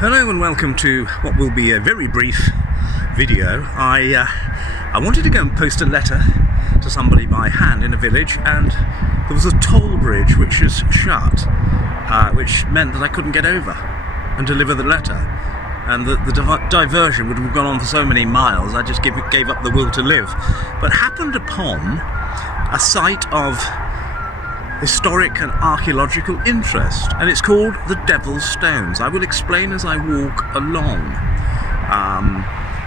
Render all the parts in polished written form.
Hello and welcome to what will be a very brief video. I wanted to go and post a letter to somebody by hand in a village, and there was a toll bridge which was shut, which meant that I couldn't get over and deliver the letter, and the diversion would have gone on for so many miles I just gave up the will to live, but happened upon a site of historic and archaeological interest, and it's called the Devil's Stones. I will explain as I walk along.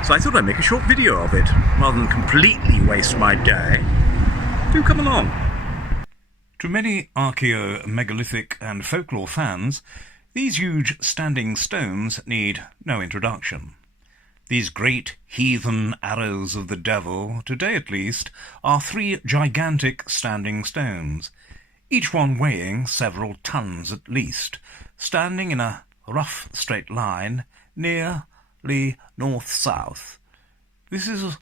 So I thought I'd make a short video of it rather than completely waste my day. Do come along. To many archaeo-megalithic and folklore fans, these huge standing stones need no introduction. These great heathen arrows of the devil, today at least, are three gigantic standing stones, each one weighing several tons at least, standing in a rough straight line, nearly north-south. This is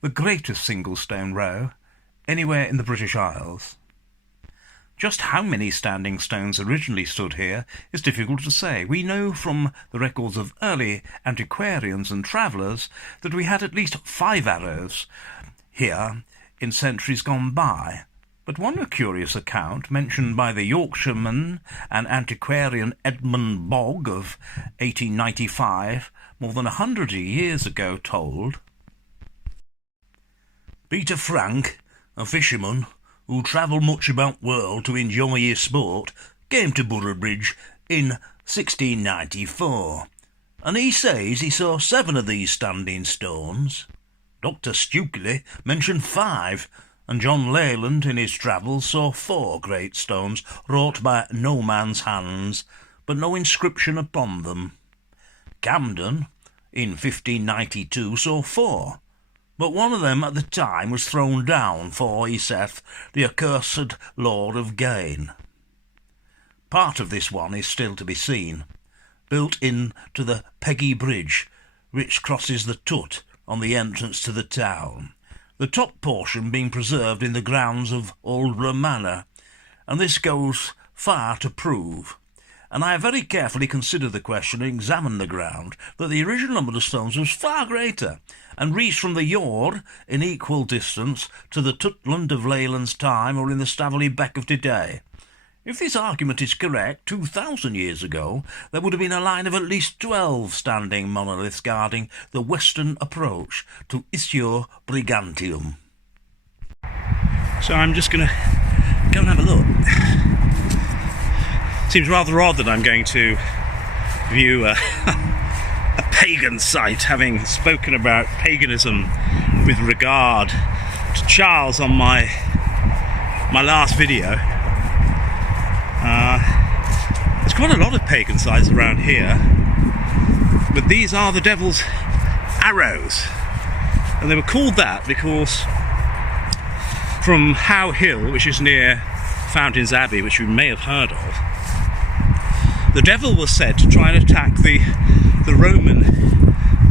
the greatest single stone row anywhere in the British Isles. Just how many standing stones originally stood here is difficult to say. We know from the records of early antiquarians and travellers that we had at least 5 arrows here in centuries gone by. But one curious account, mentioned by the Yorkshireman and antiquarian Edmund Bogg of 1895, more than 100 years ago, told, Peter Frank, a fisherman who travelled much about the world to enjoy his sport, came to Boroughbridge in 1694, and he says he saw 7 of these standing stones. Dr. Stukely mentioned 5, and John Leyland in his travels saw 4 great stones wrought by no man's hands, but no inscription upon them. Camden, in 1592, saw 4, but one of them at the time was thrown down for, he saith, the accursed Lord of Gain. Part of this one is still to be seen, built into the Peggy Bridge, which crosses the Tut on the entrance to the town, the top portion being preserved in the grounds of Aldborough Manor, and this goes far to prove, and I have very carefully considered the question and examined the ground, that the original number of stones was far greater, and reached from the Yore in equal distance to the Tutland of Leyland's time or in the Staveley Beck of today. If this argument is correct, 2,000 years ago there would have been a line of at least 12 standing monoliths guarding the western approach to Isio Brigantium. So I'm just going to go and have a look. Seems rather odd that I'm going to view a pagan site, having spoken about paganism with regard to Charles on my last video. There's quite a lot of pagan sites around here, but these are the Devil's Arrows, and they were called that because from How Hill, which is near Fountains Abbey, which you may have heard of, the devil was said to try and attack the Roman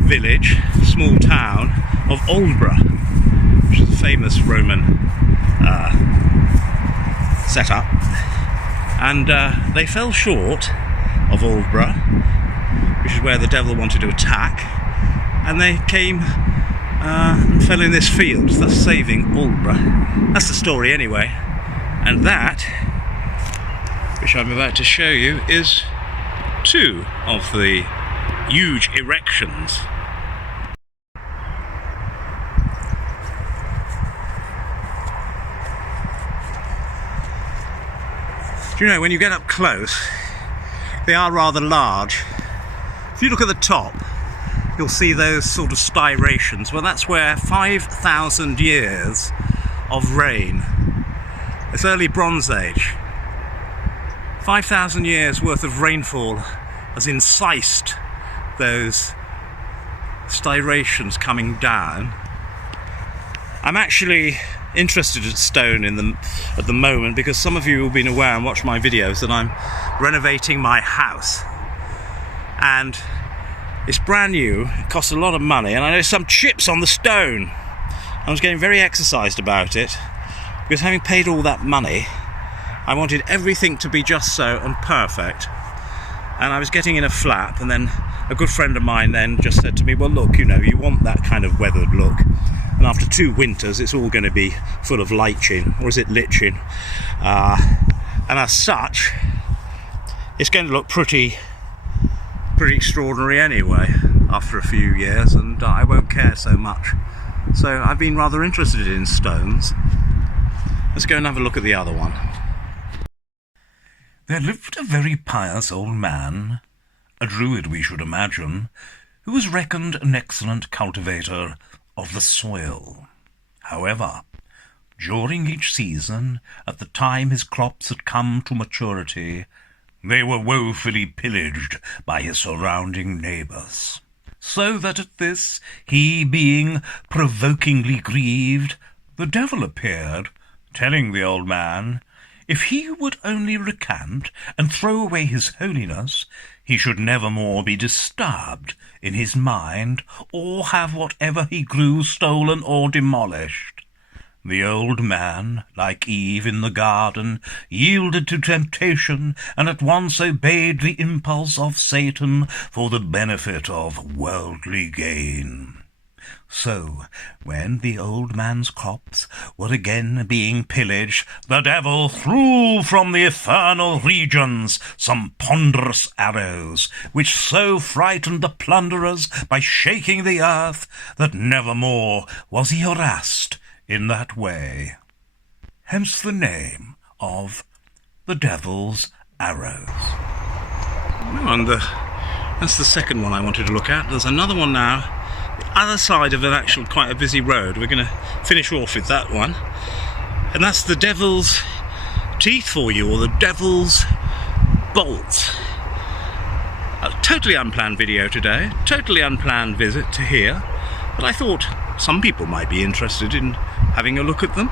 village, small town of Aldborough, which is a famous Roman setup. And they fell short of Aldborough, which is where the devil wanted to attack, and they came and fell in this field, thus saving Aldborough. That's the story anyway, and that, which I'm about to show you, is 2 of the huge erections. Do you know, when you get up close, they are rather large. If you look at the top, you'll see those sort of striations. Well, that's where 5,000 years of rain, it's early Bronze Age, 5,000 years worth of rainfall has incised those striations coming down. I'm actually interested in stone at the moment because some of you have been aware and watched my videos that I'm renovating my house, and it's brand new, it costs a lot of money, and I know some chips on the stone. I was getting very exercised about it because, having paid all that money, I wanted everything to be just so and perfect. and I was getting in a flap, and then a good friend of mine then just said to me, well look, you know, you want that kind of weathered look, and after 2 winters it's all going to be full of lichen, or is it lichen, and as such it's going to look pretty extraordinary anyway after a few years, and I won't care so much. So I've been rather interested in stones. Let's go and have a look at the other one. There lived a very pious old man, a druid we should imagine, who was reckoned an excellent cultivator of the soil. However, during each season, at the time his crops had come to maturity, they were woefully pillaged by his surrounding neighbours. So that at this, he being provokingly grieved, the devil appeared, telling the old man, if he would only recant and throw away his holiness, he should never more be disturbed in his mind, or have whatever he grew stolen or demolished. The old man, like Eve in the garden, yielded to temptation, and at once obeyed the impulse of Satan for the benefit of worldly gain. So, when the old man's crops were again being pillaged, the devil threw from the infernal regions some ponderous arrows, which so frightened the plunderers by shaking the earth that never more was he harassed in that way. Hence the name of the devil's arrows. And that's the second one I wanted to look at. There's another one now, the other side of an actual quite a busy road. We're going to finish off with that one, and that's the devil's teeth for you, or the devil's bolts. A totally unplanned video today, totally unplanned visit to here, but I thought some people might be interested in having a look at them.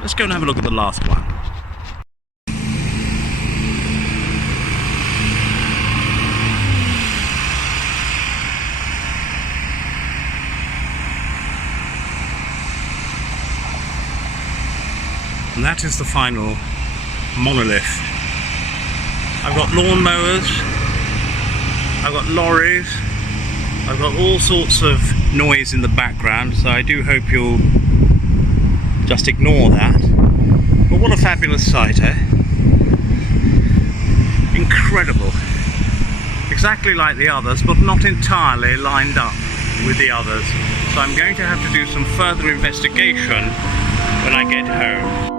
Let's go and have a look at the last one. And that is the final monolith. I've got lawnmowers, I've got lorries, I've got all sorts of noise in the background, so I do hope you'll just ignore that. But what a fabulous sight, eh? Incredible. Exactly like the others, but not entirely lined up with the others. So I'm going to have to do some further investigation when I get home.